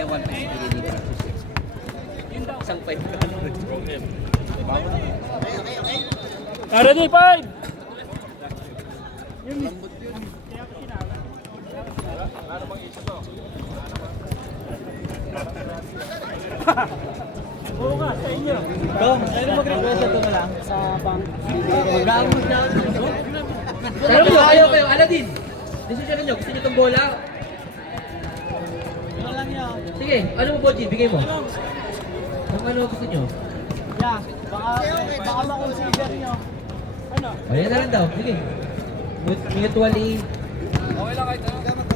Eh, 1 peso bigay dito. Isang 5. Ready, 5! Oo nga, sa inyo. Dong, ano mag-request ito na lang sa bank? Mag-aamot na. Pero mo, ayaw kayo. Aladdin. Decision ninyo. Gusto nyo itong bola? Ano lang yan? Sige, ano mo, Boji? Bigay mo. Ang ano gusto nyo? Yeah, baka makonsider nyo. Ano? Ayan na lang daw. Sige. Mutually.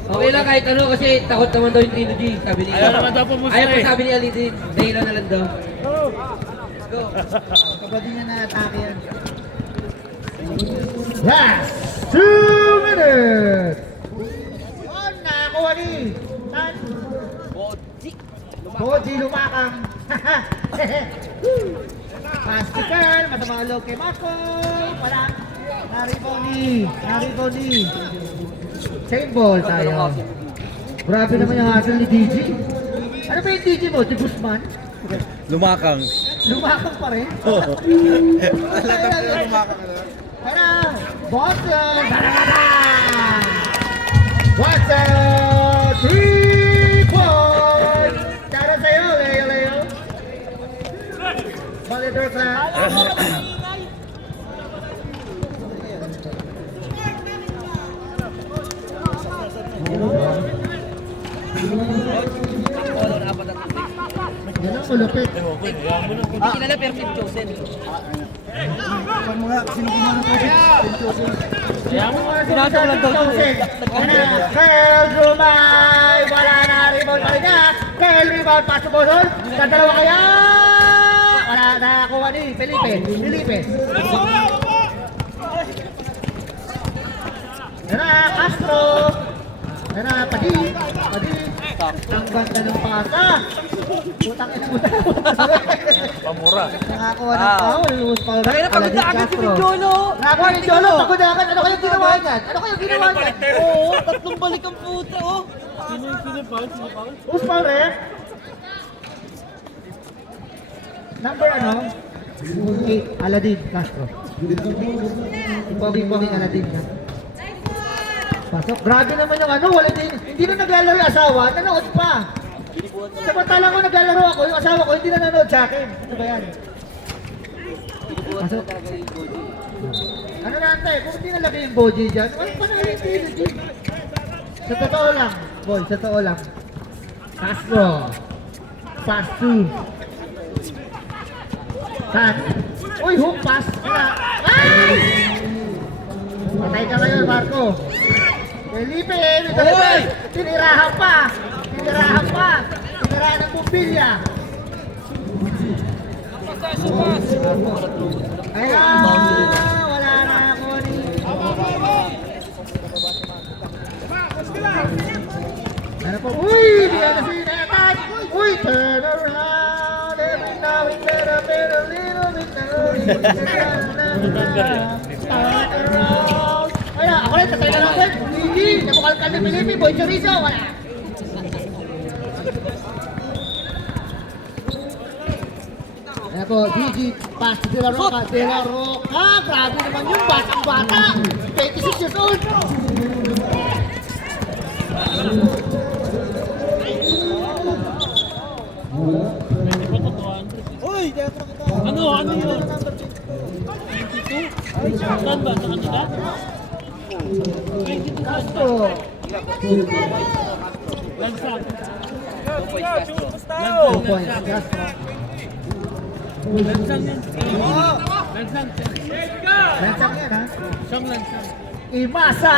Okay lang kahit ano kasi takot naman daw yung Trino G. Sabi ni Ayaw naman daw po Muslim. Ayaw po sabi ni Alidin. Dahilan na lang daw. Let's go. Kapag di niya na-atake yan. Last 2 minutes! Oh, nakakuha ni Tan Boji lumakang. Pastikan, matamalo kay Marco. Wala. Narito ni. Same ball tayo. Grabe naman yung hustle ni DJ. Ano ba yung DJ mo? Si Guzman? Lumakang. Lumakang pa rin? Alam na lumakang. Tara! Boston! Baragada! Watson! 3 points! Tara sa'yo, Leo. Monitor class. Yan ang malupit. Hindi kilala pero Tim Chosen. Saan mo nga? Sino kumana ko? Sinatawag daw ito. Kyle Drumay! Wala na, rebound pa rin niya. Kyle rebound, pass to Boston. Sa dalawa kaya? Wala, nakakuha ni Felipe. Yan na, Castro. Yan na, Padi. Ang ganda ng pasa. Putang ina mo. Pamura. Nakakuha ng foul. Lose foul. Kaya na pagod na agad si Jolo. Nakakuha ni Jolo. Pagod na agad. Ano kayong ginawa niyan? Oo, tatlong balik ang puta, oh. Sino foul? Who's foul, ref? Number ano? 8, Aladdin Castro. Pogi-pogi Aladdin. Pasok. Grabe naman yung ano. Hindi na naglalaro yung asawa. Nanood pa. Samantala ko naglalaro ako. Yung asawa ko hindi na nanood sa akin. Ano ba yan? Pasok. Ano nantay? Kung hindi nalagay yung Boji dyan, ano pa na yung Boji? Sa totoo lang, boy, sa totoo lang. Castro. Pass to. Tan. Uy, hook pass. Ay! Patay ka ngayon, Marco. Felipe, tinirahan pa. Tinirahan ng bumbilya. Ayan, wala na ako ni. Ano po? Uy, bigyan na si Netas. Uy, turn around. Every now and then, a little bit. Turn around. Ayan, ako rin, tatay na natin. Hindi, nabukalkan ni Felipe, boy chorizo. Wala. Ayan po, DG, pass to De La Roca. Grabe naman yung batang-bata. 26 years old. Uy, teatro kita. Ano yun? 22? Saan ba? Sa kanila? 22 Castro. Lansak. 2 points Castro. 2 points, Castro. Lansang yan. Lansang. Lansang yan, ha? Siyang lansang. Imasa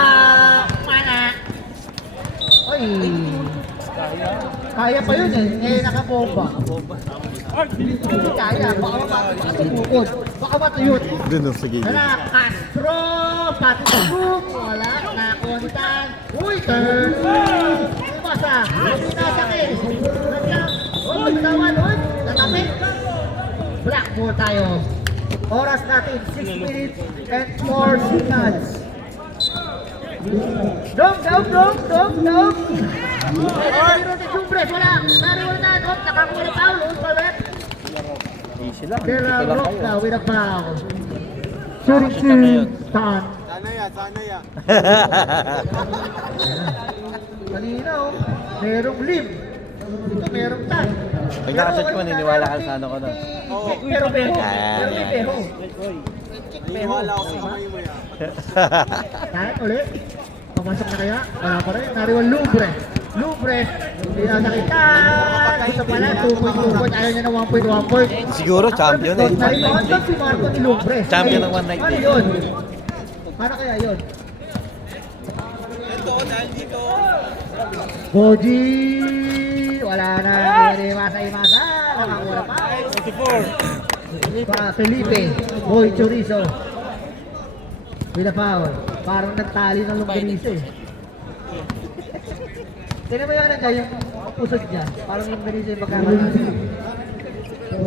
Mana. Oy. Kaya pa yun eh. Nakabomba. Kaya, baka matumukod. Baka matuyot. Doon sa gilid. Wala, Castro. Pati sa book. Wala, nakunitan. Uy, turn. Imasa. Sinasakit. Nandiyan. Uy, tawan. Uy, natapit. Blackboard tayo. Oras natin, 6 minutes and 4 seconds. Dong. Ay, rotation Lubres, wala. Nariwal na. Oh, nakakuha na foul. Oh, Palmet. Easy lang. De La Ito lang Roca kayo. with a foul. Shooting team, Tan. Sana yan. Kanina, oh. Merong lim. Ito, merong tan. Pag nakasat ko, maniniwala ka sa ano ko na. Pero beho. Ah, Pero may yan. beho. Naniniwala ako sa kamay mo yan. Tahan ulit. Pumasok na kaya? Wala pa rin. Nariwan Lubre. Lubre. Pinasakitan. Ito pala, 2 point. Ayaw niya ng 1 point, 1 point. Siguro champion eh. Nariwan si Marco ni Lubre. Champion ng 190. Ano yun? Paano kaya yun? Boji! Wala na. Imasa. Nakakuha pa. 44. Pa Felipe. Boy Chorizo. With a foul. Parang nagtali ng longganisa eh. Tignan mo yan ang yung pusod niya. Parang longganisa yung pagkakalala.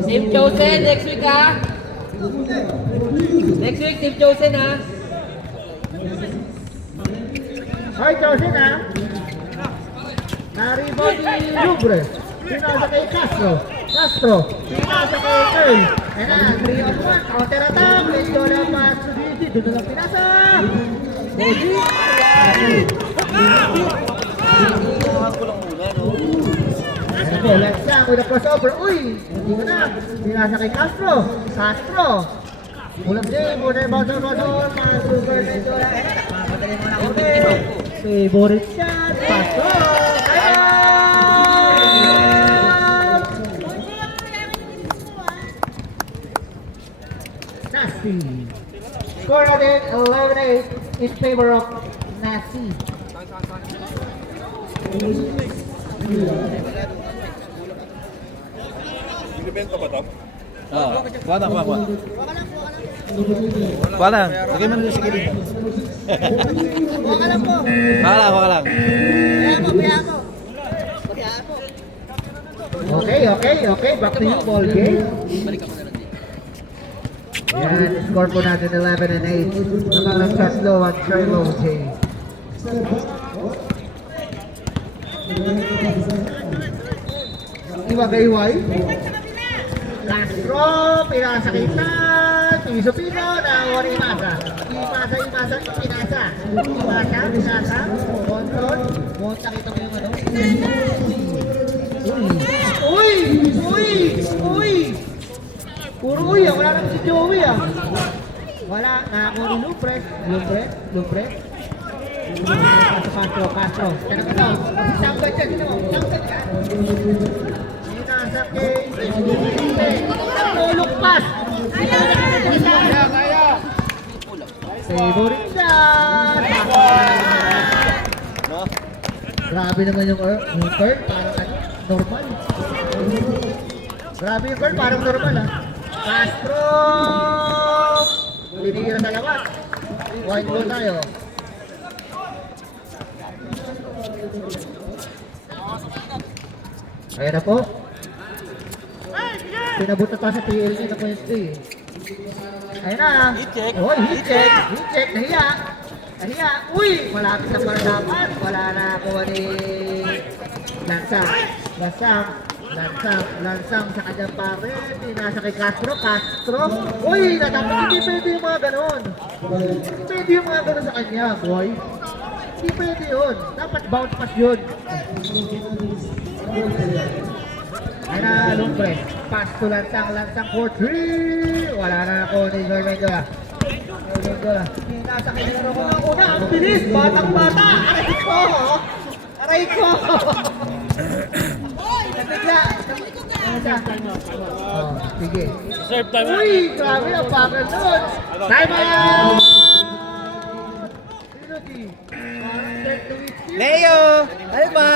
Team Chosen, next week ha. Next week, Team Chosen ha. Hoy, Chosen ha! Naribot ni Lubre. Pinasa kay Castro. Pinasa kay Earl. Ayan na, 3 on 1. Counter attack. Ito na pass to Gigi. Doon na pinasa. Boji. Ayan po, let's go with a crossover. Uy! Hindi ko na. Pinasa kay Castro. Ulam din. Muna yung bawsol. Super dito. Mapadali mo na ako. Favorite shot. Pasok. Nasty. Score natin 11-8 in favor of Nasty. Oo. Kuha na. Kuha na. Lagay mo na sa gilid. Huwag ka lang po. Baka lang. Kaya mo. Okay. Back to you, ball game. Yan, score po natin 11-8. Naman ang Caslo at Trilo J. Iwagayway. Castro, pinasakitan. Pisupino, nakuha ni Imasa. Pinasa. Control. Monta kita mo yung ano. Uy! Puro uy ah, wala naman si Joey ah. Wala, nakakuha ni Lubre. Castro. Kaya naman daw, sambat ka, sambat ka. Pinasa kay Felipe. Tulog pas. Favorite shot. Grabe naman yung Kurt, parang normal. Grabe yung Kurt, parang normal ah. Castro! Binigyan na dalawa. White ball tayo. Ayan na po. Pinabot na tayo sa PLC na pwesto eh. Ayan na. Oy, heat check. Nahiya. Uy! Malapit na pala dapat. Wala na ako ni Lansang sa kanyang pare. Pinasa kay Castro. Uy! Dapat hindi pwede yung mga ganon. Hindi pwede yung mga ganon sa kanya, boy. Hindi pwede yun. Dapat bounce pass yun. Ayan na, Lumbre. Pass to Lansang for 3. Wala na ako ni Gormendola. Pinasa kay Castro ko ng una. Ang bilis! Batang-bata! Aray ko! Nabigla! Oh, sige. Serve time. Uy! Grabe ang bagal doon! Time out! Sino di? Leo! Alma!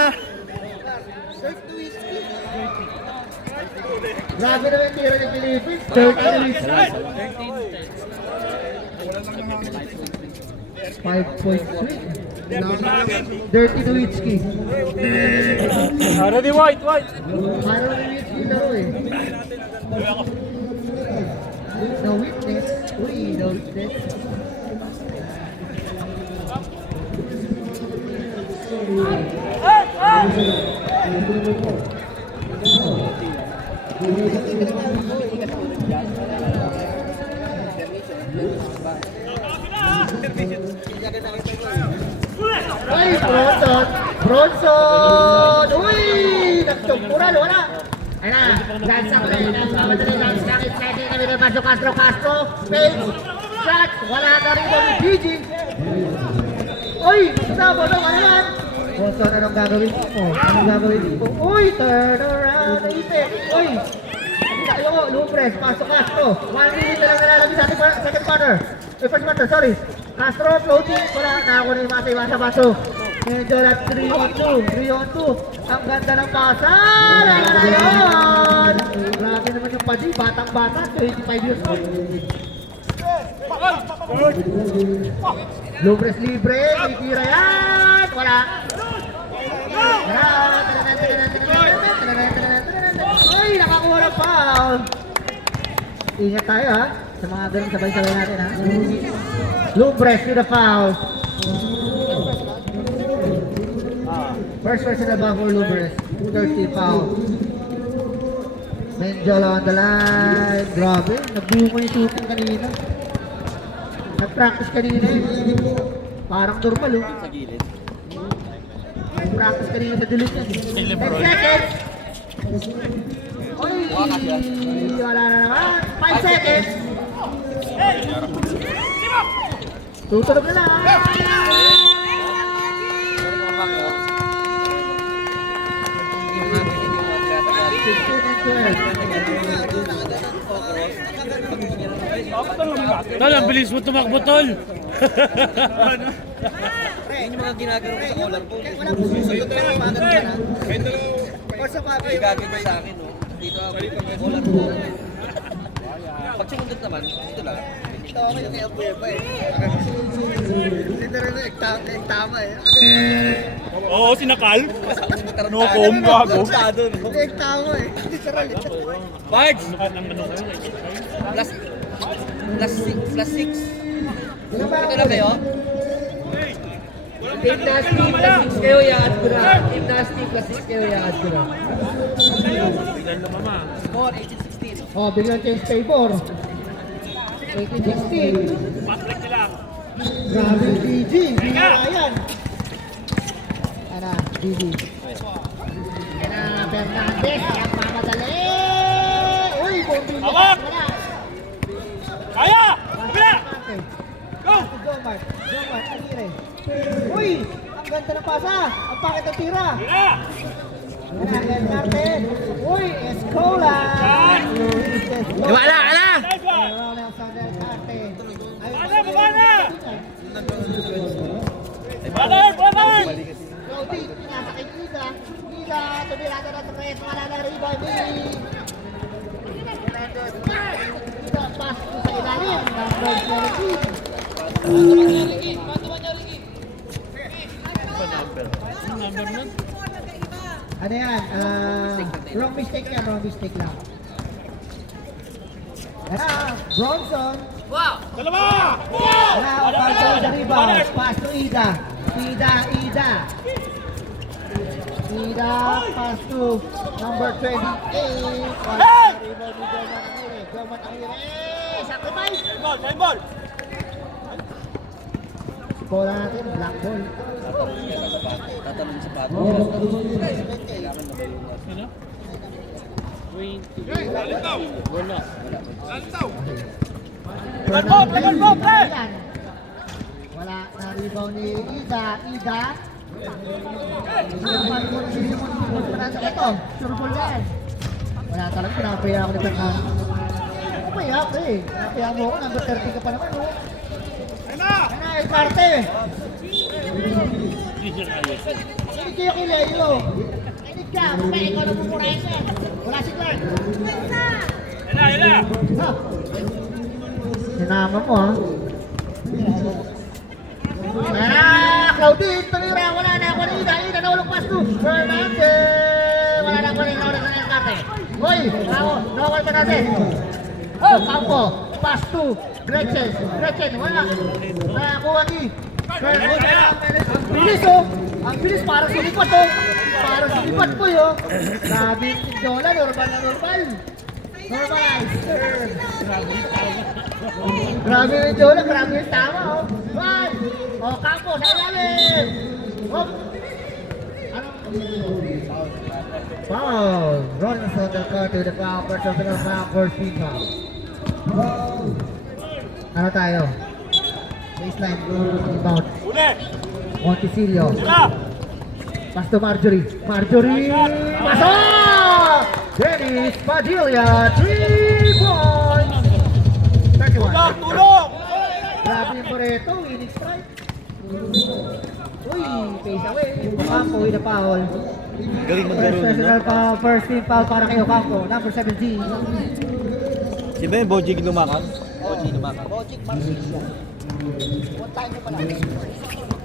Grabe naman yung tira ni Philippines. 5-point swing. Dirty Nowitzki. Ready, white. Parang Nowitzki laro eh. No witness. Uy, no witness. Ay, Bronson! Bronson! Uy! Nagtumpuran, wala! Ayun na, dance ako rin. Mamadali lang sa akin. Second kami rin, Macho Castro. Castro, Page, shot! Wala na rin kami, Gigi! Uy! Sabo daw, ano yan? Bronson, anong gagawin mo? Anong gagawin mo? Uy! Turn around! Naisip! Uy! Ayoko, Lupres, pasok Castro. 1 minute na lang nalalabis sa ating second quarter. First quarter, sorry. Castro, floating. Wala, nakakuha na yung masa baso. Medyo lang 3 on 2. Ang ganda ng pasa. Wala na yun. Grabe naman yung padi. Batang-bata, 25 years old. Lupres libre. May tira yan. Wala. Uy, nakakuha ng foul. Ingat tayo ha. Sa mga ganun sabay-sabay natin ha. Lubres with a foul. First personal foul for Lubres. 30 foul. Menjola on the line. Grabe, nagbumo yung shooting kanina. Nag-practice kanina eh. Parang normal oh. Sa gilid. Nag-practice kanina sa delete yan. 10 seconds. Uy, wala na naman. 5 seconds. Tutunog na lang. Tol, ang bilis mo tumakbo, Tol. Yun yung mga ginagawa ko sa collar ko. Wala po susunod ka na, maganda na. Orsa pa kayo. Gagawin sa akin, no? Dito ako, collar ko. Pag sumundot naman, dito lang. Ito ako yung kaya buweba eh. Literal na, tama eh. Oo, sinakal. No comb, gago. Tama eh. Literal eh. Bards! Plus 6. Ito na kayo? Team Nasty plus 6 kayo, i-add ko na. Team Nasty plus 6 kayo, i-add ko na. Score 18-16. Oh, biglang change favor. 18-16. Patrick nila. Grabe yung DG. Hindi na yan. Ano, DG. Ano, Fernandez. Ang mamadali. Uy, bombi. Hawak! Kaya! Kabila! Go! John Mark, Aguirre. Uy! Ang ganda ng pasa! Ang pakit ng tira! Kabila! Fernandez Martin! Uy! Escola! Wala ka na! Alexander Martin! Baba! Baba! Cody, pinasakit Ida. Ida, tumira na tres. Wala na rebound. Ida, pass ko sa ilalim. Number 17. Ano yan? Wrong mistake yan. Wrong mistake lang. Bronson. Dalawa! Now, the rebound. Pass to Ida. Ida. Ida, pass to number 28. Rebound ni German Aguirre. Sacrifice. Time ball! Bola natin, black ball. Tatalong sa pato. Kailangan na ba yung Ano? 20. Wala. Yan. Wala na rebound ni Ida. Ito, sure ball yan. Wala talaga, pinapaya ako ni Fernando. Pinapaya ako eh. Pinapaya mo ako, number 30 ka pa naman oh. Ano, El Parte. Hindi kayo kilayo. Hindi ka, basta ikaw na pupurahin siya. Wala si Clark. Ila! Ha? Sinama mo ha. Claudine, tumira, wala na ako na Ida, naulong pass to Fernandez. Wala na ako na naulong na El Parte. Hoy, nawal pa natin. Campo, pass to Gretchen, wala. Nakakuha ni Ang bilis oh! Ang bilis, parang sulipat oh! Parang sulipat po yun! Grabe yung Jola, normal na normal! Normalize! Grabe yung Jola, grabe yung tama oh! One! O, Campo, sa ilalim! Hop! Foul! Ronald Sotelcar to the foul, personal foul for FIFA. Ano tayo? Baseline, rebound. Uli. Montisilio. Sila. Pass to Marjorie. Marjorie! Pasok! Dennis Padilla, 3 points! 31. Tulong. Grabe yung Moreto, winning strike. Uy, face away. Campo with a foul. Galing First maglaro, personal no? foul, first team foul para kay Ocampo, number 17. Si Ben, Bojig lumakan. Boji lumakan. Boji, Marcia.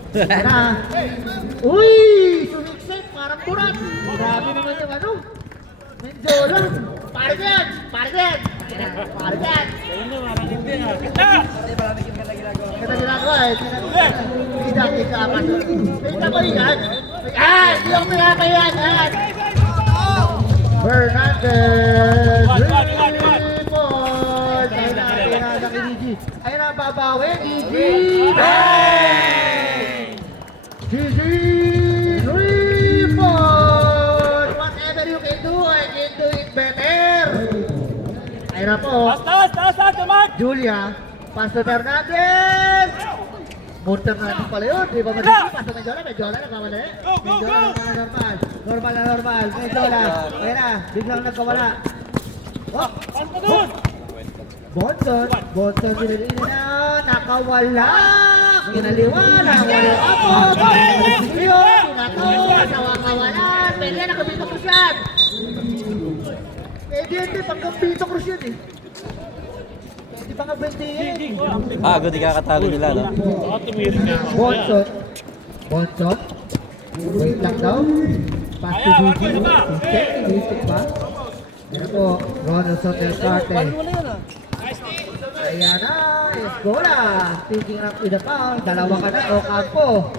Tara. Uy! Sumiksik, parang burat. Grabe naman yung ano. Menjola. Parget! Parget! Parget! Kita ginagawa eh. Kita apat. Kita ko yan. Ah! Hindi ako pinakayan. Fernandez! Report! Ayun na, pinasa kay Gigi. Ayun na, babawi. Gigi! Gigi! Report! Whatever you can do, I can do it better! Ayun na po. Taas, naman. Julia, pass to Fernandez! Munter natin pala yun, di ba madali? Pass to Medjola, nagkamadali. Medjola normal. Medjola, ayun na, biglang nagkawala. Oh! Bonson, dinilin na, nakawala! Kinaliwala, wala ako! Yun, pinato, nawakawalan! Pwede yan, nakabito ko siya! Hindi, pagkabito ko siya eh. Pwede pa nga 20 eh. Agad di kakatalo nila, no? Bonson. Wait lang daw. Pass to Gigi. Check, stick ba? Ayan po, Ronald Sotelcarte. Ayan na, Escola. Picking up with the foul. Dalawa ka na, Ocampo.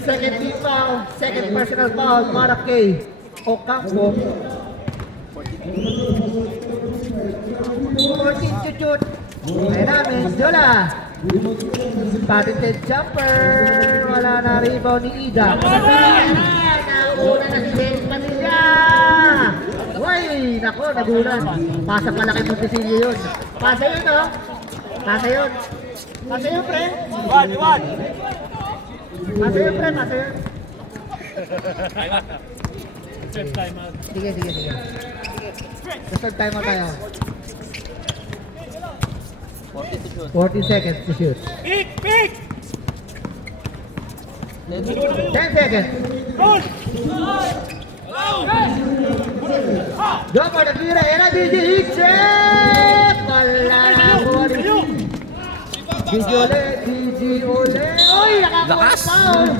Second team foul, second personal foul para kay Ocampo. 14 shoot. Ayan na, Menjola. Patented jumper. Wala na rebound ni Ida. Nauna na si Dennis Padilla. Uy, nako, nagulan. Pasa pala kay Montesilio yun. Pasa yun, no? Pasa yun, pre. Iwan. Pasa yun, pre. Sige. Third time out tayo. 40 seconds to shoot. Pick. 10 seconds. Goal. Go for the tira. Era DJ check. Wala na po. DJ Ole. Oy, nakakuha foul.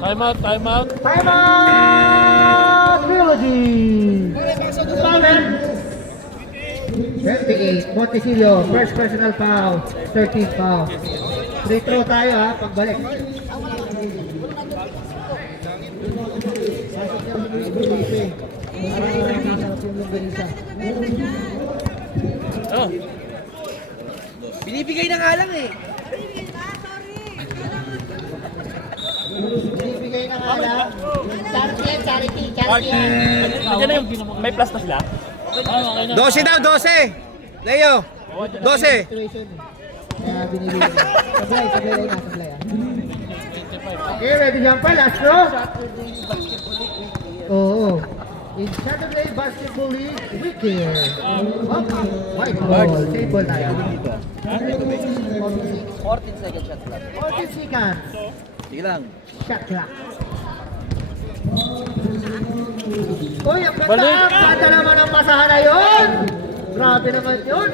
Time out. Time out. Trilogy. Foul. 28. Montesilio. First personal foul. 13th foul. Free throw tayo ha. Pagbalik. Oh. Binibigay na nga lang eh. Binibigay na nga lang. Charity. May plus na sila. 12 daw, 12! Leo! 12! Situation. Kaya binibigay. Sablay ah. Okay, ready jumper, last throw. Oo. In Saturday Basketball League weekend. White ball. Same ball tayo. 14 second shot clock. 14 seconds. Sige lang. Shot clock. Uy, ang ganda! Ganda naman ang pasahan na yun! Grabe naman yun!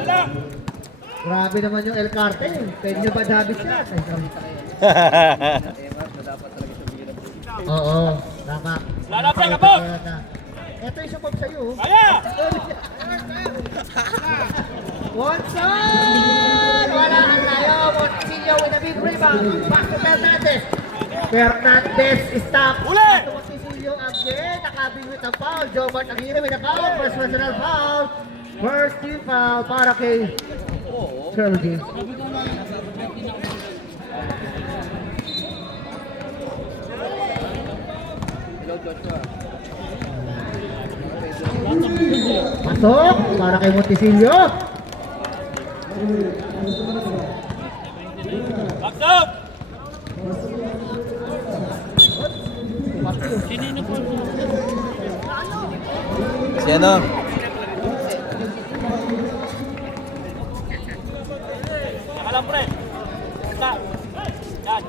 Grabe naman yung El Cartel. Pwede nyo ba David siya? Oo, tama. Lalapit ka po! Ito yung sumab sa'yo. Kaya! Watson! Wala ang big rebound. Pass to Fernandez. Fernandez stop. Uli! Cecilio again. Nakabingwit ang foul. Jobart Aguirre with a foul. First personal foul. First team foul para kay Sergi. Pasok para kay Montesilio. Back up! Si ano? Saka lang, pre. Basta. Yan.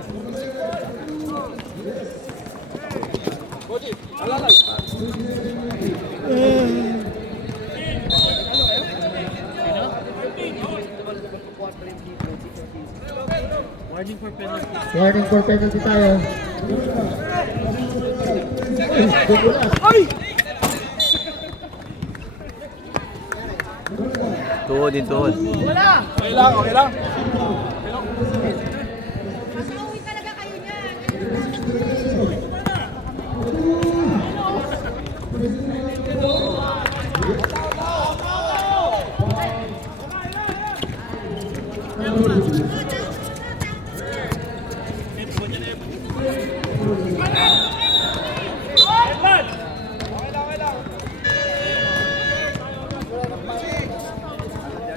Warning for penalty tayo. Ay! Tuhod din, tuhod. Okay lang, okay lang. Masauwi talaga kayo niyan.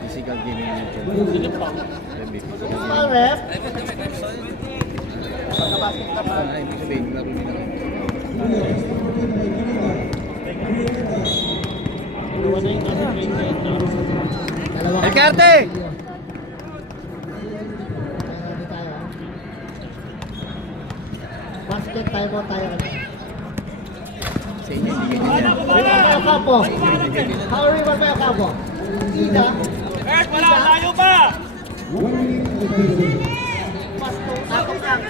Physical gaming nature. Foul ref. Ibig sabihin, laro nila. Dalawa ka. Elcarte! Penalty tayo. Basket timeout tayo. Sa inyo, hindi ganyan. Mayo Campo. Harry Mayo Campo. Ida. Kurt, wala! Layo pa! Pasto. Tapos lang.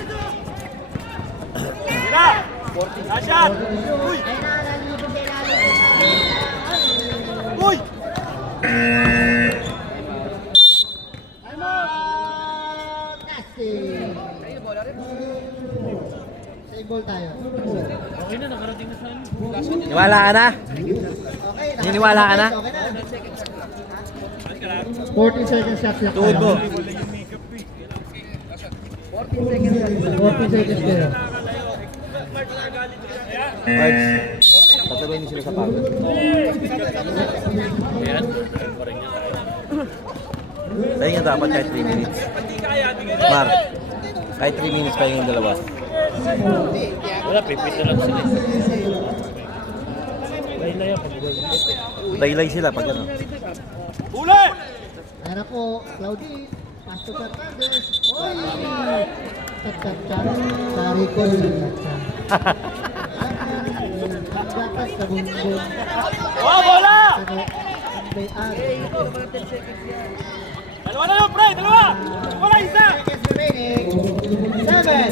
Tira! Nasyan! Uy! Ay na, nalilipin sa ilalim. Uy! Timeout. Nasty. Save ball tayo. Niwala ka na? Okay. Naniniwala ka na? Okay na. 14 seconds shot clock. Tuhod mo. 14 seconds kayo. Parts. Tataluin niyo sila sa pagod. Tayo nga dapat kahit 3 minutes. Mar, kahit 3 minutes pa yung dalawa. Wala, pipit na lang sila. Laylay sila pag ano. Uli! Ayan na po, Claudine. Pass to Fernandez. Oy! Chat-chat-chat. Sorry ko. Chat-chat. Gatas sa bumbong. Oh, bola! Ano? May ari. Dalawa na yun, pre! Dalawa! Wala, isa! Seconds remaining. 7.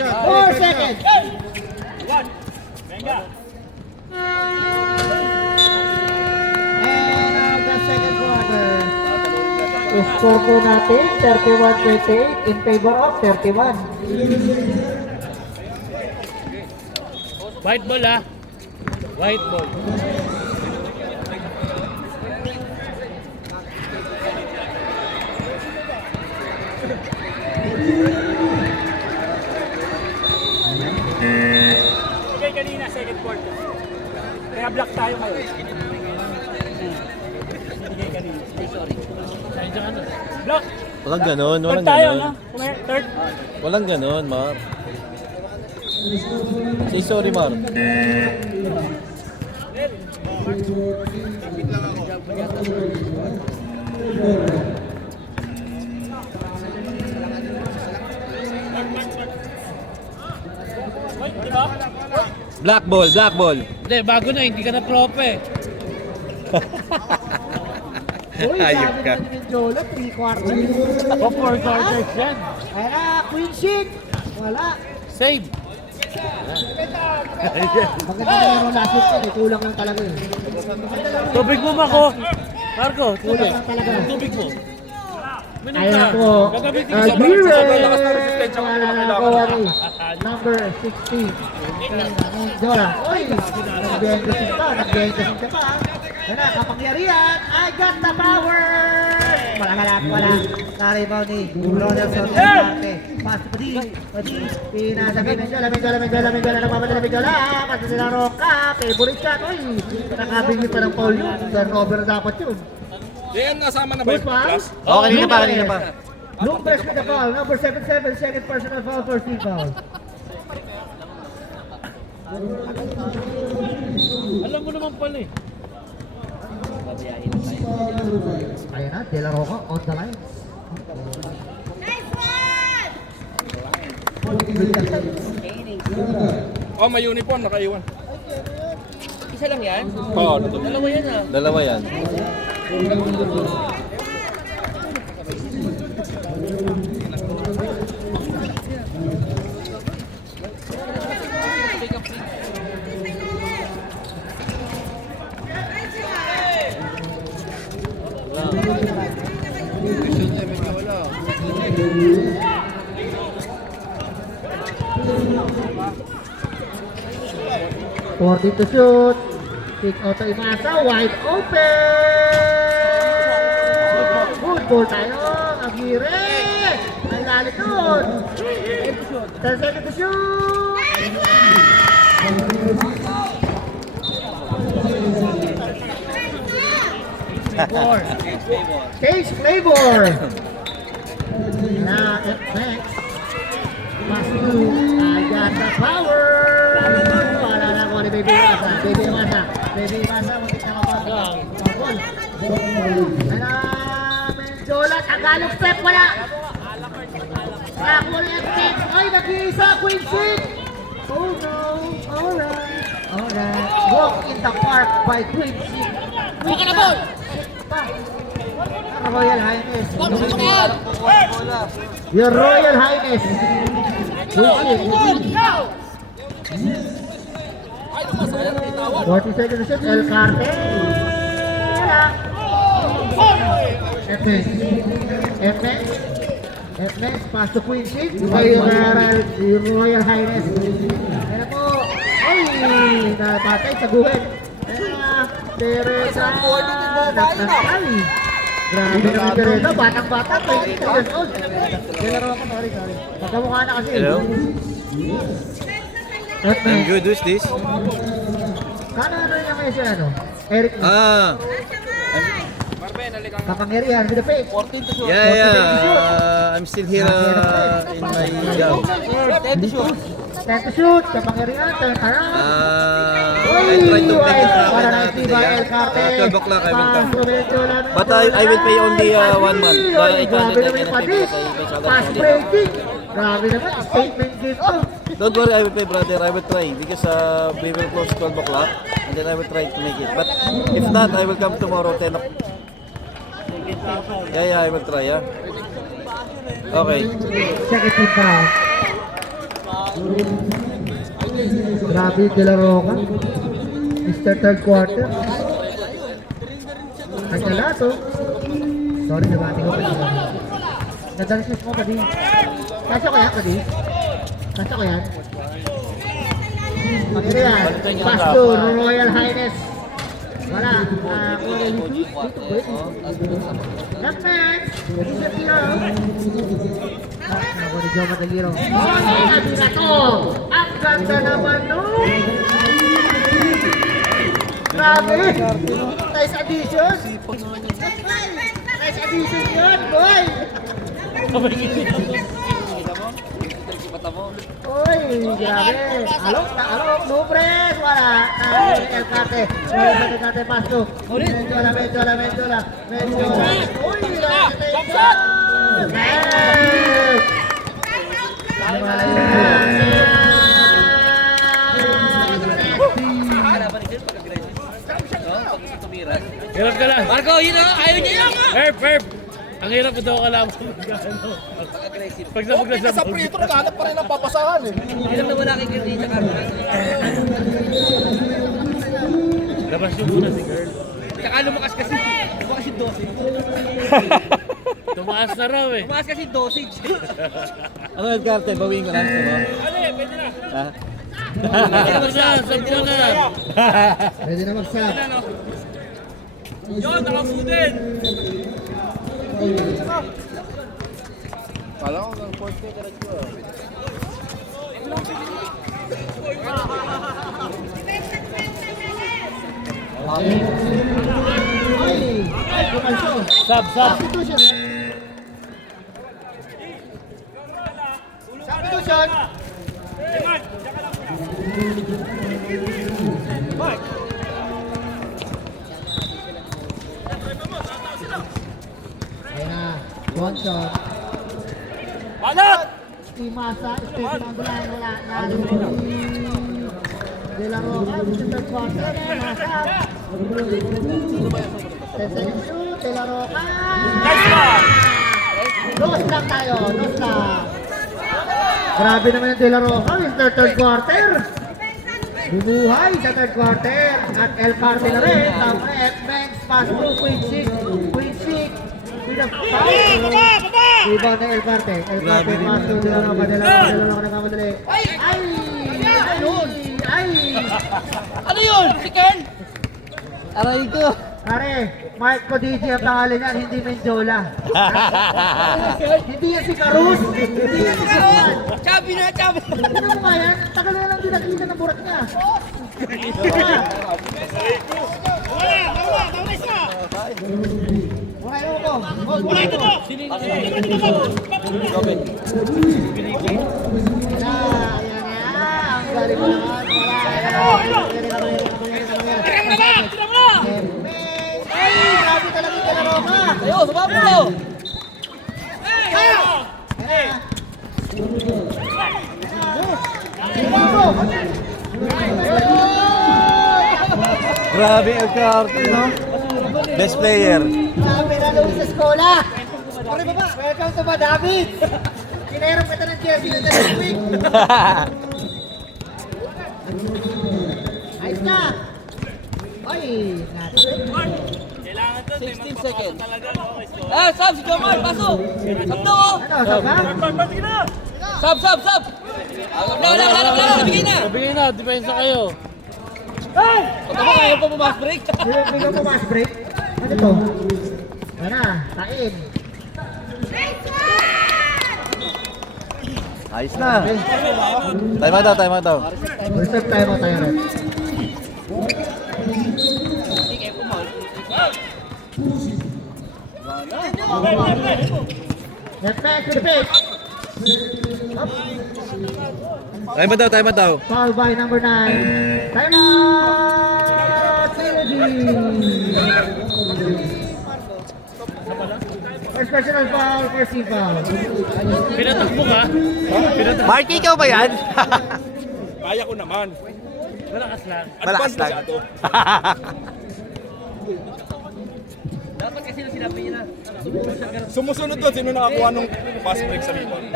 4 seconds. Yan! Venga! And out the second quarter. Score po natin, 31-38 in favor of 31. White ball, ah! White ball. Okay, kanina, second quarter. Kaya block tayo kayo. Block! Walang ganon, walang Third tayo, ganon. no? Third. Walang ganon, Mar. Say sorry, Mar. Wait, di ba? Black ball, black ball. Hindi, bago na, hindi ka na prope. Uy, Ayop sabi ka. naman yung Jolo, 3 quarters. O, 4 quarters yan. Ayan na, queen sheet. Wala. Save. Maganda na yung last week yan, kulang lang talaga eh. Tubig mo, Marco. Marco, Kulang lang talaga. Tubig mo. Ayan po. Aguirre. Wala na ako wari. Number 16. Mendola. Uy! Nag-25 pa. Nag-25 pa. Yan na, kapangyarihan. I got the power! Wala. Naribaw ni Ronaldson. Pass pa di. Pinasagay Mendola. Nagpapadala Mendola. Kasi sila Roca. Favorite shot. Uy! Nakabili pa ng foul yun. Turnover dapat yun. Yan, nasama na ba First yung foul. class? Oh, kanina pa. Lucas with the foul. Number 77, second personal foul, first team foul. Alam mo naman pala eh. Ayan na, De La Roca on the line. Nice one! Oh, may uniform, nakaiwan. Isa lang yan? Oo, Dalawa yan ah. Dalawa yan. Forty to shoot. Kick out to Imasa, wide open! Good ball tayo, Aguirre! Ay lalit doon! 10 seconds to shoot! Case Flavor! Now, next. Pass to, I got the power! Wala na ako ni Baby Masa. Baby Masa, muntik na kapag. Pagol. Ano, Mendola, Tagalog step, wala. Ako na yung kick. Ay, nag-iisa, Queen Shit. Oh no, alright. Walk in the park by Queen Shit. Walk na ball. Royal Highness. Your Royal Highness. Queen Shit. 40 seconds to shoot, El Cartel. FX, pass to Queen Ship. Yung Royal Highness. Ayan po. Ay, napatay sa guhit. Teresa. Nagtakal. Grabe naman Teresa. Batang-bata. 22 years old. Dilaro ako, sorry. Magkamukha na kasi. Hello? I'm FX. good. Who's this? Ano rin naman siya, ano? Eric. Kapangyarihan with the fake. I'm still here in my job. 10 to shoot. Kapangyarihan. Turn around. I tried to make it Para na happen si El Cartel. 12 o'clock I will come. Come. But I will pay only 1 month. Grabe naman yung I cannot pay padis. because I Pass breaking. Grabe naman. Statement game to. Don't worry, I will pay, brother. I will try because we will close 12 o'clock and then I will try to make it. But if not, I will come tomorrow 10 o'clock. Yeah, I will try, yeah. Okay. Second team foul. Grabe De La Roca. Mr. Third Quarter. Ay kala to. Sorry, nabati ko pa dito. Nadalismis mo pa din. Kasya ko yan pa din. Kasya ko yan. Pagkiriyan. Pass to Royal Highness. Wala. Dito ba ito? Left man. Isip niyo. Ako ni Joe Matagiro. Ay, sabi na to. Ang ganda naman no. Grabe. Nice addition. Nice addition yun, boy. Uy, grabe. Alok, no press. Wala. El Cate. El Cate pasto. Mendola. Uy, attention. Hirap ka lang. Marco, yun o! Ayaw niya yan! Herb. Ang hirap ito ka lang. Pag nabuglas na Prito, naghanap pa rin ang papasahan eh. Hindi lang na wala kay Kirnita Carmen. labas yung muna si girl. Tsaka lumakas kasi. Lumakas yung 12. Tumaas Tumaas na raw eh. Tumaas kasi dosage. Ano yung carte? Bawiin ko lang. Gusto mo? Pwede na. Ha? Sab ko na. Pwede na mag-sub. Yun, nakamutin. Kala ko ng fourth ko, diretso ko. Ay, kumalso. Sab. Substitution. Substitution. Mark, diyan ka lang. Ayan na. One shot. Balot! Timasa, Stephen Angulan, wala. Nalo si De La Roca, sa third quarter. Nasa. 10 seconds shoot, De La Roca. Nice one! Los lang tayo, los lang. Grabe naman yung De La Roca, yung third quarter. Bumuhay sa third quarter. At El Parte na rin. Tama at Men's pass through, Queen Chic. With a foul. Rebound na El Parte. El Parte pass through, De La Roca. De La Roca nagkamadali. Ay! Ano yun? Si Ken? Aray ko! Pare, Mark Codici ang pangalan niyan, hindi Menjola. Hindi yan si Carus. Hindi yan si Carus. Chubby na, chubby. Ano mo nga yan? Tagal na lang din nakita ng burat niya. Okay, ako. Wala ito to! Ang galing mo naman. Ay, grabe talaga yung De La Roca. Ayo, sumama mo. Grabe ang carte, no? Best player. Grabe na Luis Escola. Welcome to Madamit. Kinairam kita ng jersey na dalawang week. Ayos na. Ay, natin. Kailangan to, 16 seconds. talaga, no? Sab, si Jamal, pasok. Sab daw, oh. Ano, saba? Sige na! Sab. Wala, bigay na. Bigay na, depensa kayo. Huwag ako ayaw pa bumas break. Bigyan mo mas break. Ano to? Ano na, tain. Ayos na. Time out daw. Reserve tayo mo tayo rin. Get back to the pitch. Time out daw. Foul by number 9. Time out! Trilogy! First personal foul, first team foul. Pinatakbo ka. Marky, ikaw ba yan? Kaya ko naman. Malakas lang. Malakas lang. Dapat kasi nung sinabi niya na. Sumusunod doon, sino nakakuha nung fast break sa rebound?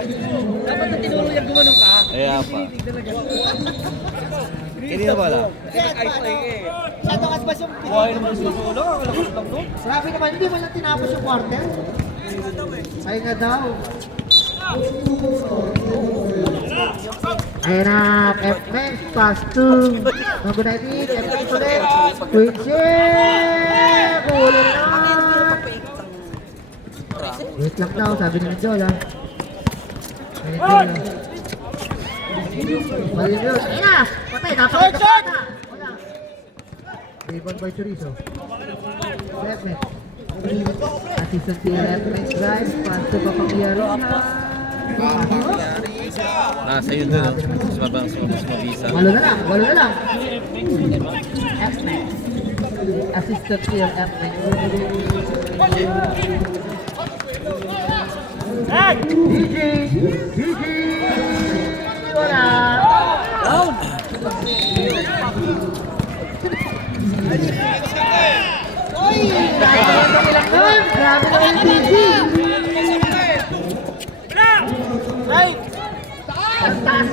Dapat na tinuro yan gumanong ka. Kaya pa. Hindi na pala. Shadow kas ba yung Buhay naman susulo. Kalabot lang no. Grabe naman, hindi mo lang tinapos yung quarter. Ay nga daw. Ayan na, F-Men's pass to number 19, F-Men's ulit. Queen Chick! Huli na! Wait lang daw, sabi ni Jola. Ayun Jola. Mali yun. Ayun na! Patay, napakita na! Wala. Rebound by Chorizo. F-Men's. Assistant to F-Men's guys. Pass to Papangyari na. Nasa yun doon, no? Mas mabisa. Walo na lang. F-Men's. Assistant to F-Men's. GG! Wala! Down. Oy! Grabe naman yung GG! Taas.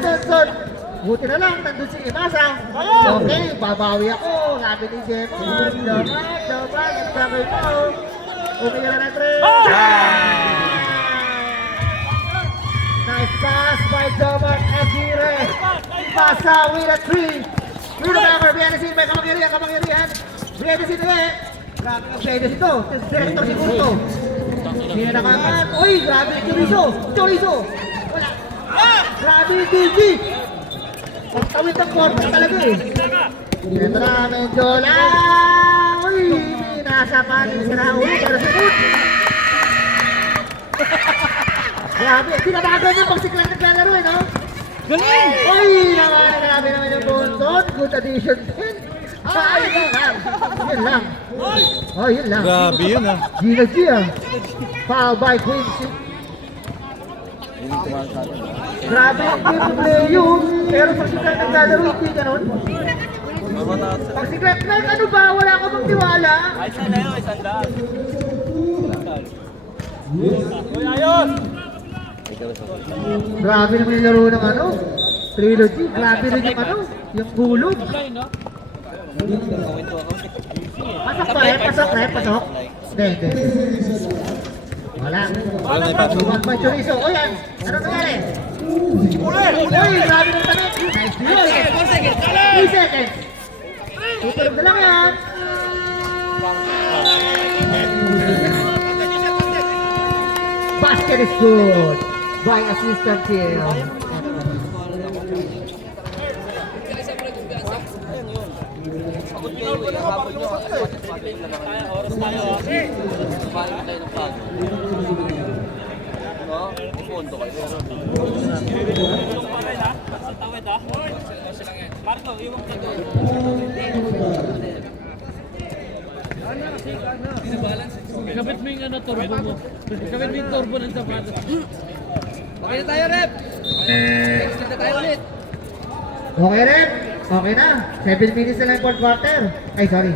Buti na lang, nandun si Imasa. Okay, babawi ako. Sabi ni Jeffon, Jamal, ang sabi mo. Umira na 3. Nice pass by Jomar Aguirre. Pasa with a 3. Through the backer, behind the scene by Kapangyarihan. Behind the scene ulit. Grabe ang Bedes ito. Director siguro ito. Hindi na nakakat. Uy, grabe yung Chorizo. Wala. Grabe yung DG. Pagtawid ng corner talaga eh. Ito na, medyo lang. Uy, nasa panin si Raul. Pero sagot. Grabe, tinabagan niya pag siklang naglalaro eh, no? Galing! Uy, grabe naman yung Bonton. Good addition din. Yun lang. Oh, yun lang. Grabe yun ah. Gina G ah. Foul by Quincy. Grabe ang game play yun. Pero pag siklang naglalaro, hindi ganun. Pag siklang, ano ba? Wala ka bang tiwala? Ay, sana yun, isandaan. Uy, ayos! Grabe naman yung laro ng ano. Trilogy. Grabe rin yung ano. Yung gulog. Pasok pa rin, pasok. Hindi. Wala. Wala na ipasok. Lumag pa Chorizo. O yan, ano nangyari? Uy, grabe ng tanit. Nice deal. 3 seconds. Tuturog na lang yan. Basket is good. By assistant here. Oras tayo, ha? Paano kayo ng pag? No? Pupunto kayo. Tulong pa rin, ha? Sa tawid, ha? Marco, iwang ka doon. Kabit mo yung ano, turbo mo. Kabit mo yung turbo ng sapatos. Okay na tayo, Rep! Next na tayo ulit. Okay rin? Okay na. 7 minutes na lang yung 4th quarter. Ay, sorry.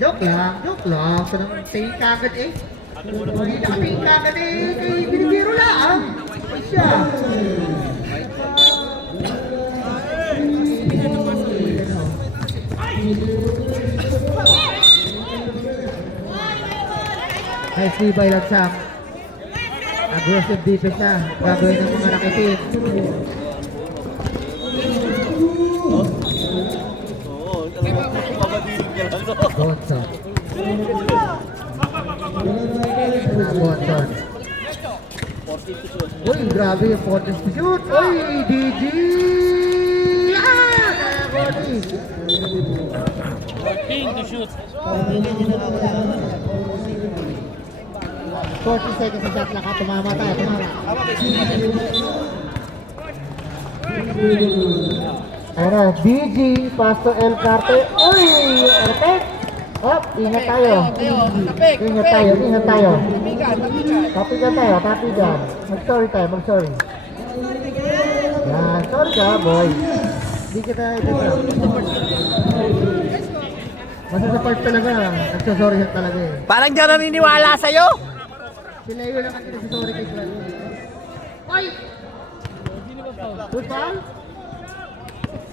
Joke lang. Ito naman, tingin ka agad eh. Hindi nakatingin ka agad eh. Kay binibiro lang. Ay siya. Nice play by Lansang. Aggressive defense na. Gagawin ng mga rakitin. Oo, mabadilig ka lang. Bonson. Bonson. Uy, grabe yung 40 to shoot. Uy, DG! Nakakoni. Ping to shoot. 40 seconds sa shot clock. Tumama tayo. Ano, DG, pass to El Carte. Uy, Erpek! Oh, ingat tayo. Ingat tayo. Tapigan tayo. Mag-sorry tayo, mag-sorry. Yan, sorry ka, boy. Hindi kita ito. Basta sa part talaga, nagsasorry siya talaga eh. Parang di ako naniniwala sa'yo! Si Leo lang ang nagsasorry kay Clan. Uy! Good foul?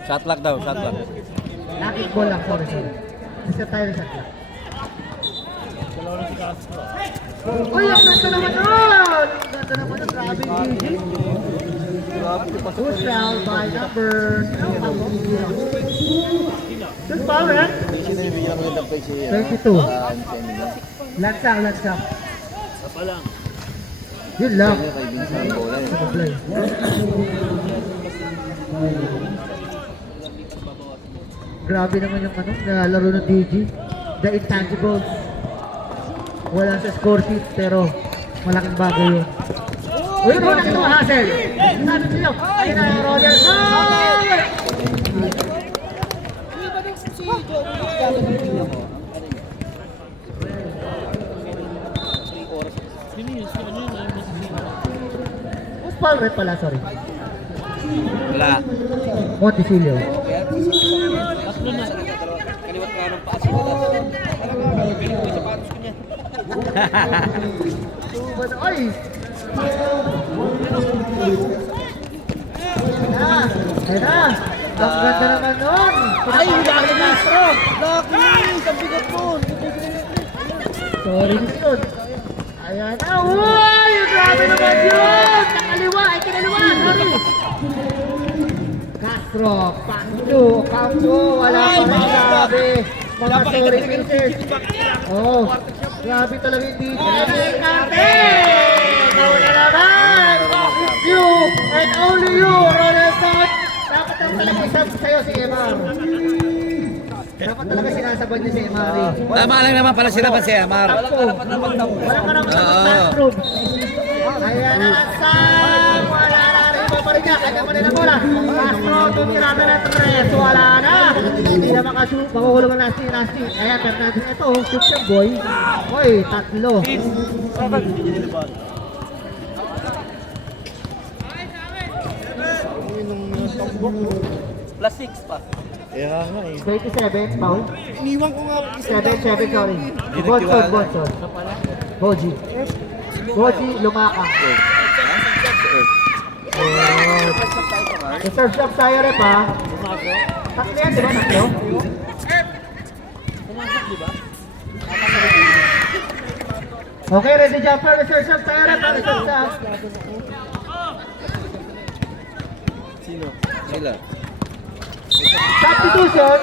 Shot lock daw, shot lock. Lucky ball lang, sorry. Basta tayo na shot clock. Uy, ang ganda naman nun! Ang ganda naman nun, grabe yung GG. Push foul by number... Good foul, eh? 22. Lansang. Pa lang. Yun lang. Sa play. Grabe naman yung ano, nalaro ng DG. The intangibles. Wala sa score sheet pero malaking bagay yun. Uy, ito na ito, Hassel. Sabi niyo, ayun na, Roger. Paul Red pala, sorry. Wala. Montisilio. Kaliwat ka ng paas ko. Piling ko yung sapatos ko niya. Ay! Ay na! Ang ganda naman nun! Ay, Lucky Nastro! Lucky! Ang bigat mo! Sorry, Nisod. Ayan na! Uy! Grabe naman yun! Nakaliwa, ay kinaliwa, sorry! Castro, Pasto, Campo, wala pa rin, grabe! Mga sorry pieces! Oh, grabe talaga hindi. Kante! Ikaw na naman! It's you, and only you, Ronaldson! Dapat lang talaga isab sa'yo si Emar. Dapat talaga sinasabad niya si Emar. Tama lang naman pala sila si Amar. Walang karapat na backroom. Ayan na ang Sam! Wala na rin pa rin niya. Kanya pa rin ang bola. Castro, tumirada na 3. Wala na. Hindi na makashoot. Makukulong na Nasty. Ayan, Fernandez ito. Shoot siya, boy. Oy, 3. Plus 6 pa. Kaya nga eh. 27, foul. Iniwan ko nga. 7, sorry. Bonson. Boji, lumaka. Reserve shot tayo rep ha. Tatlo yan, di ba? Tatlo? Okay, ready jumper. Reserve shot tayo rep ha. Reserve shot. Sino? Sila. Substitution.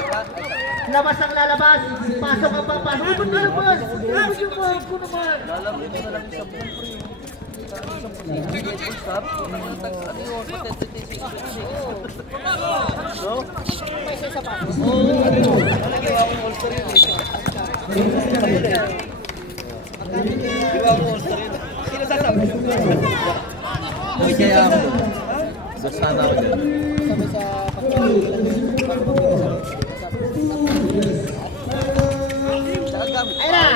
Labas ang lalabas. Pasok ang papasok. Ay, ba't lalabas? Labas yung bag ko naman. Uy, kaya ako. Dasana ako dyan. Ayun na.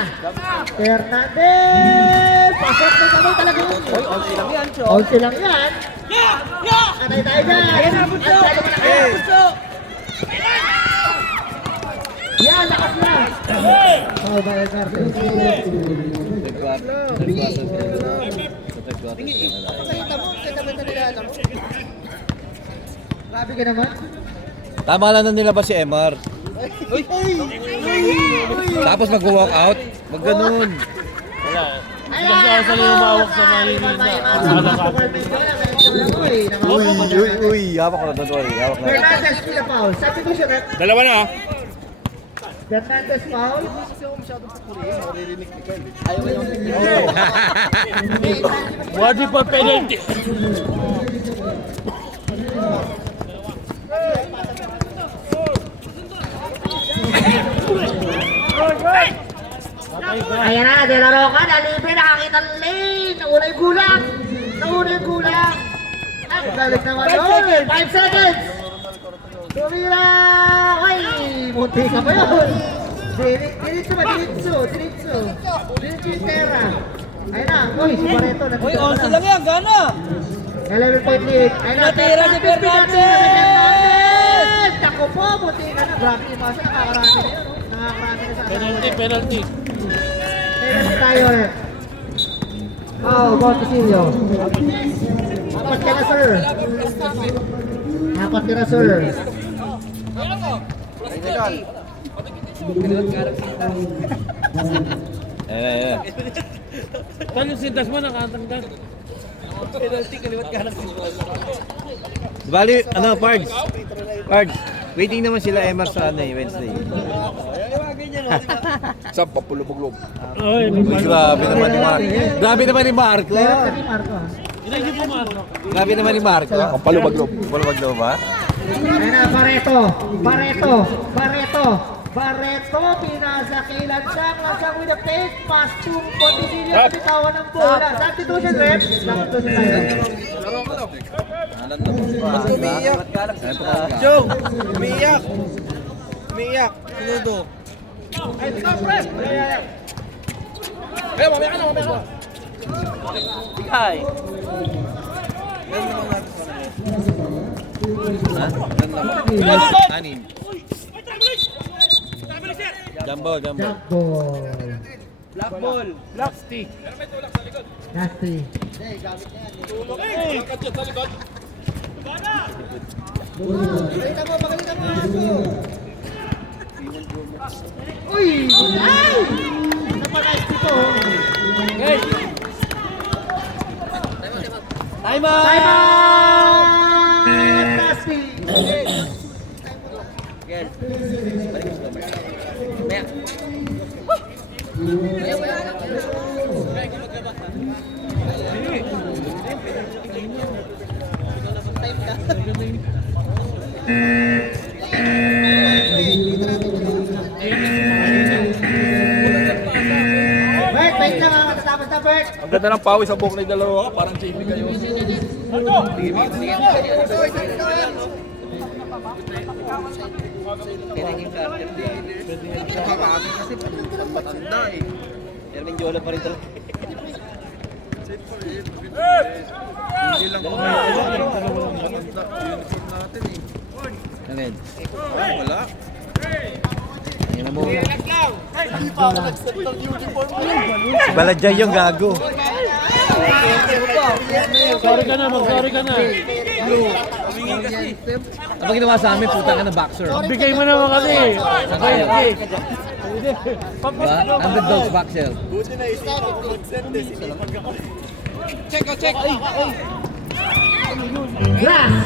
Fernandez. Pasok na kami talaga. Uy, onsi lang yan, Cho. Onsi lang yan. Anay tayo dyan. Ayan na, Bunso. Yan, lakas na. Oh, Bayan Carlos. Grabe ka naman. Tama lang na nilabas si Emar. Tapos mag-walk out. Wag ganun. Wala. Kasi ako sila yung mawak sa mahingin na. Uy, hawak ko na. Don't worry. Hawak na. Fernandez pila foul. Substitution rep. Dalawa na ah. Fernandez foul. Wadi pa penalty. Ayan na, De La Roca, nalibre, nakakita ng lane. Nauna yung gulang. Ang galing naman doon. 5 seconds. Tumira. Ay, munti ka pa yun. Diretso yung pera. Ayan na, uy, si Barreto. Uy, onsi lang yan, gana. 11.8. Ayan na, Natira si Fernandez. Tako po, munti ka na. Grabe yung masa, nakakarami na yun. Nakakarami na sa Penalty. Penalty tayo eh. Oh, Montesillo. Apat ka na, sir. Ayan. Saan yung sintas mo nakatanggal? Bali, ano, Pards? Waiting naman sila Emar sa Wednesday. Sa papulubog-loob. Ay, Uy, grabe naman ni Mark. Grabe naman ni Mark. Sabi Marco. Ilan yung pumarno? Grabe naman ni Mark. Papalubog-loob. Palubag-loob ba? Ayan na, Barreto, pinasakilan siya. Lansang with a face pass to Montesillo. Bitawan ng bola. Substitution rep. Substitution tayo. Joe! Umiiyak! Sinudo. Ay, stop, rep. Ayaw, mamaya ka na. Hi. Anin. Jumbo. Jump ball. Black stick. Nasty. Uy! Ay! Napaka-ice dito. Time out! Time out! Nasty! Again. Balik mo ba? Maya. Bert, wait lang ah. Matatapos na, Bert. Ang ganda ng pawis sa buhok ng dalawa ka, parang JP kayo. Pinaging Carter din. Kapakami kasi matanda eh. Erwin Jola pa rin talaga. Hindi lang kung matanda. Uniform natin eh. David. Wala. Tingnan mo. Baladyan yung gago. Sorry ka na, mag-sorry ka na. Kapag ginawa sa amin, puta ka na boxer. Bigay mo naman kasi. Okay. Diba? Underdogs boxer. Last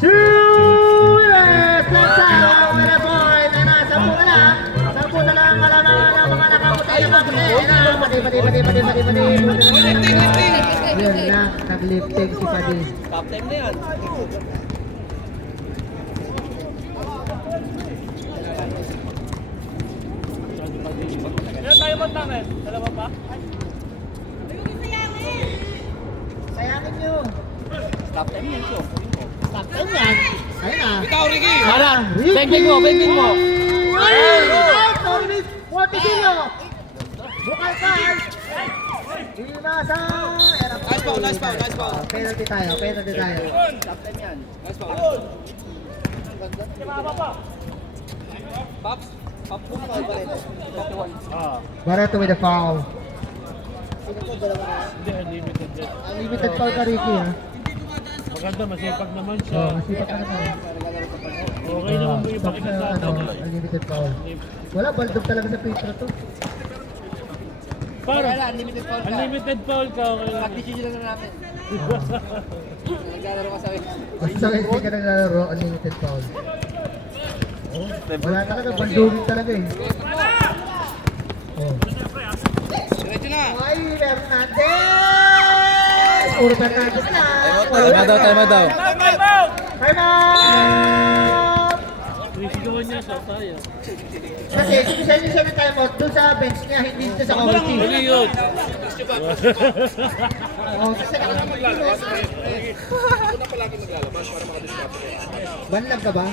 2 years! Let's go! Wala boy! Na nasa muna lang! Sampu na lang! Alam na mga nakaputi! Pati! Yan na! Naglifting si Padi. Top time na yan. Ilan tayo bantangan? Dalawa pa? Sayangin nyo! Top time yan, so. Stop time yan! Ayun na! Ikaw, Ricky! Ara, bending mo. Ay! Sorry! Fortisillo! Bukal card! Imasa! Nice foul. Penalty tayo. Top time yan. Nice foul. Pops? Pop mo na ba rin? Pop one. Barreto with the foul. Hindi, unlimited yan. Unlimited foul ka, Ricky, ha? Maganda, masipag naman siya. Oo, masipag ka naman. Okay naman mo ipakita sa atin. Unlimited foul. Wala, baldog talaga sa Petra to. Parang, unlimited foul ka. Okay lang. Decision na natin. Naglalaro ka sa akin. Basta hindi ka naglalaro, unlimited foul. Oh, wala talaga, baldugin talaga eh. Oh. Diretso na! Ay, Hernandez! Puro Hernandez na! Time out. Time out! Sinisigawan niya siya, tayo. Kasi, sinisenyo siya ng time out doon sa bench niya, hindi dito sa committee. Mali yun. Oh, kasi nakakapaglalabas. Ako na palagi maglalabas para makadiscover. Banlag ka ba?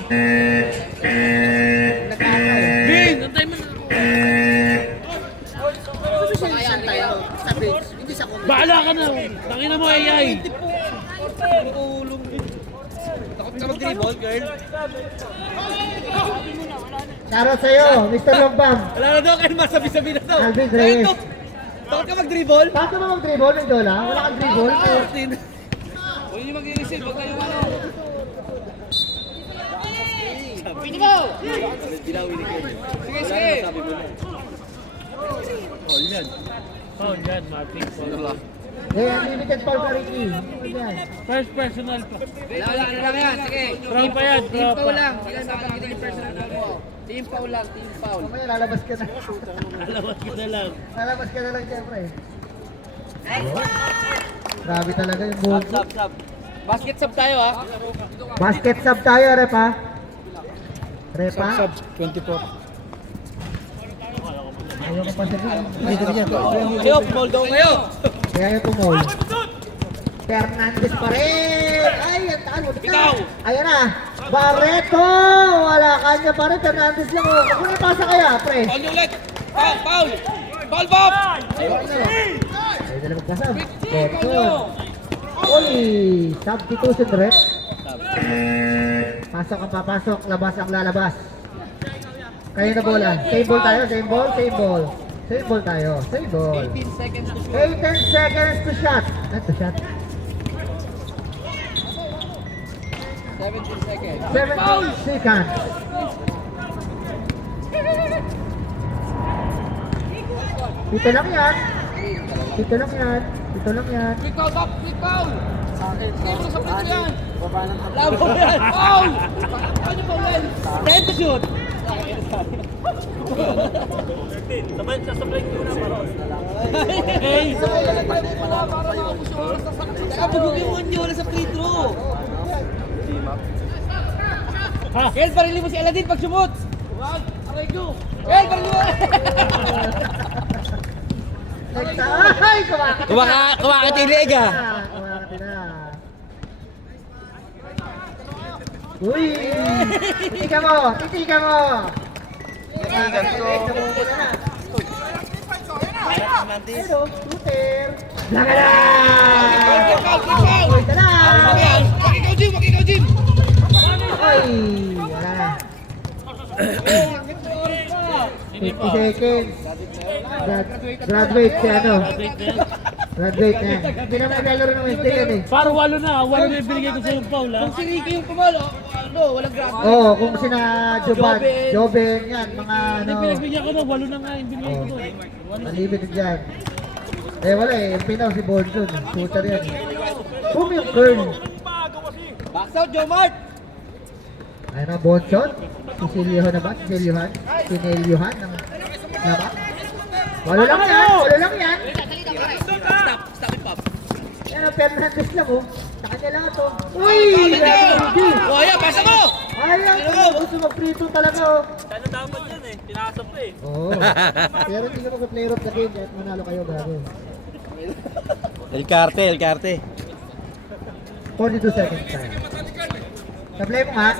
Nagkakaw. Bin, antay mo na. Saan tayo? Sa bench, hindi sa committee. Bahala ka na. Tangina mo, AI. Takot ka mag-dribble, girl. Shoutout sa'yo, Mr. Lombam. Wala na daw, kayo masabi-sabi na daw. Alvin Reyes. Takot ka mag-dribble? Bakit ka ba mag-dribble, Mendola? Wala kang dribble? Huwag niyo mag-i-receive, huwag kayo ano. Pwede mo! Sige. Sabi mo na. Foul yan. Foul yan, Martin. Foul. Eh, unlimited foul ka, Ricky. Ano yan? First personal pa. Wala, ano lang yan, sige. Tropa yan, tropa. Team foul lang. Mamaya lalabas ka na. Alawas kita lang. Lalabas ka na lang, siyempre. Grabe talaga yung buhok. Sub. Basket sub tayo ha. Basket sub tayo, rep ha? Rep ha? 24. Ayaw ko pa sabihin. Dito niya. Kayo, pumal daw kayo. Kaya yung tumol. Fernandez pa rin! Ay, ang taan mo. Ayan na. Barreto! Wala kanya pa rin. Fernandez lang. Oh. Kung pasa kaya, pre. Foul niyo ulit! Foul! Foul, Bob! Ay, dala magkasab. Betson. Uy! Substitution, rep. Pasok ang papasok. Labas ang lalabas. Kayo na bola. Same ball tayo. Same ball tayo. Same ball. 18 seconds to shoot. 18 seconds to shot. Not to shot. 17 seconds. 17 seconds. Dito lang yan. Dito lang yan. Quick foul, Bob! Quick foul! Labo yan! Foul! Ano pa yan? Time to shoot! Sabay, sasabay ko na para. Hey! Sabay na lang tayo pala para makapos yung oras na sakit. Saka bugugin mo nyo na sa free throw. Kel, parili mo si Aladdin pag sumot! Aray ko! Kel, parili mo! Ay, kumakati. Kumakatilig ah! Kumakati na. Uy! Titika mo! Titika mo! Titikan ko. Hello, shooter! Laka na! Ito na! Ikaw, Jim! Ay! Wala na. 50 seconds. Graduate si ano? Graduate na yan. Hindi naman naglalaro ng Wednesday yan eh. Para walo na yung binigay ko sa yung foul ha. Kung si Ricky yung pumalo, walang grabe. Oo, kung sina Joban, Joben yan, mga ano. Pinagbigyan ko na, walo na nga yung binigay ko doon. Unlimited dyan. Eh wala eh, yung pinaw si Bonson. Shooter yan. Boom yung curl. Box out, Joe Mart! Ayun na, Bonson. Sisilyohan na ba? Sisilyohan? Sinelyohan ng laba? Walo lang yan. Stop it, Pop. Yan ang Fernandez lang oh. Sa kanya lang ito. Uy! Grabe! Kuya, pasa mo! Ayan! Gusto mag-free-throw talaga oh. Sana dapat yan eh, pinasok ko eh. Oo. Pero hindi ka mag-player of the game kahit manalo kayo bago. El Carte. 42 seconds time. Sablay mo nga.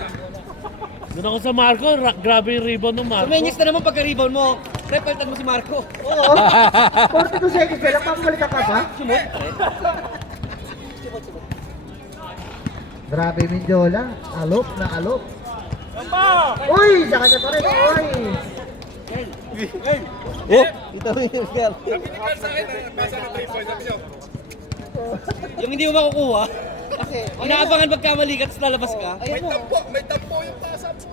Doon ako sa Marco, grabe yung rebound ng Marco. Sumenyas na naman pagka-rebound mo. Repaltan mo si Marco. Oo. 42 seconds ka lang, papalitan ka pa? Grabe Mindiola. Alop na alop. Uy! Sa kanya pa rin. Uy! Oh, ito yung Carte. Pinigyan sa akin, basa ng 3 points. Sabi niyo, Yung hindi mo makukuha. Kasi, inaabangan pagkamali ka, tapos lalabas ka. may tampo yung pasa po.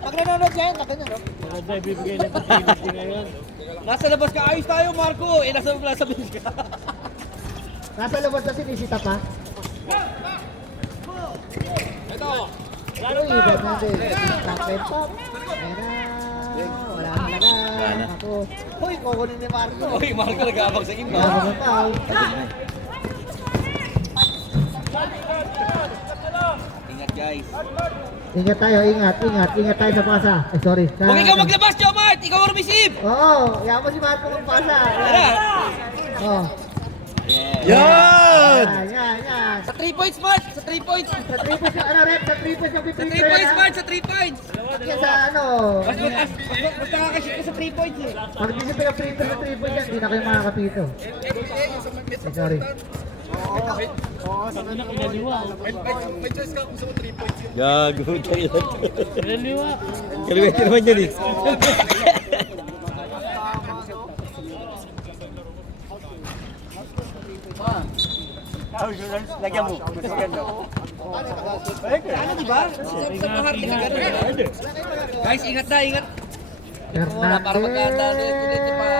Pag nanonood yan, nakanyan no? Maganda, ibibigay lang sa Trinity ngayon. Nasa labas ka, ayos tayo Marco. Eh, nasa bilis ka. Nasa labas na sinisita pa. Uy, Fernandez. Tap and pop. Ayan na. Wala talaga. Ako. Uy, kukunin ni Marco. Uy, Marco nag-aabang sa Wala inbound. naman foul. Ingat guys. Ingat tayo, ingat tayo sa pasa. Ay, sorry. Huwag ikaw maglabas, Joe Mart! Ikaw ang receive! Oo, yaman mo si Marco kung pasa. Tara! Oo. Yan! Yan. Sa 3 points, Mart! Sa 3 points! Sa 3 points yung ano, rep, sa 3 points yung Sa 3 piprint points, Mart! Sa 3 points! Yan sa ano. Basta kakashoot ka sa 3 points eh. Pag di siya pinag-print sa 3 points yan, hindi na kayo makakapito. Ay, sorry. May choice ka kung gusto mo 3 points yun. Gago tayo. Kaliwa. Kaliwete naman yun eh. Ano diba? Sa maharte ka gano'n. Guys, ingat na, ingat. Wala para magkanda na ito pa.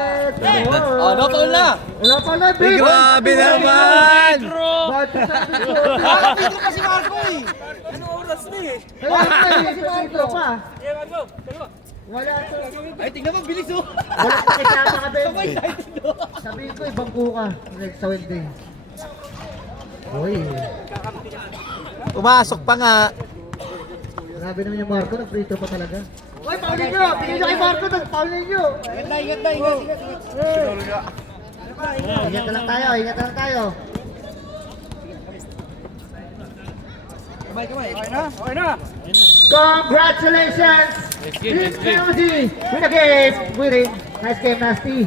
Oh, no foul na! Wala pa na, Big! Grabe naman! Ba't sa Nakapitro pa si Marco eh! Ano oras na eh? Wala pa eh, si Marco pa. Yeah, Marco, dalawa. Wala to. Ay, tingnan mo, bilis oh! Wala pa kaya sa kabin. Excited oh! Sabihin ko, ibangko ka. Next sa Wednesday. Uy. Pumasok pa nga. Grabe naman yung Marco, nag-free throw pa talaga. Uy, paulin nyo! Bigyan nyo kay Marco, tapos paulin nyo! Ingat na, ingat. Ingat na lang tayo. Kamay. Congratulations! Team Energy! Win a game! Winning! Nice game, Nasty!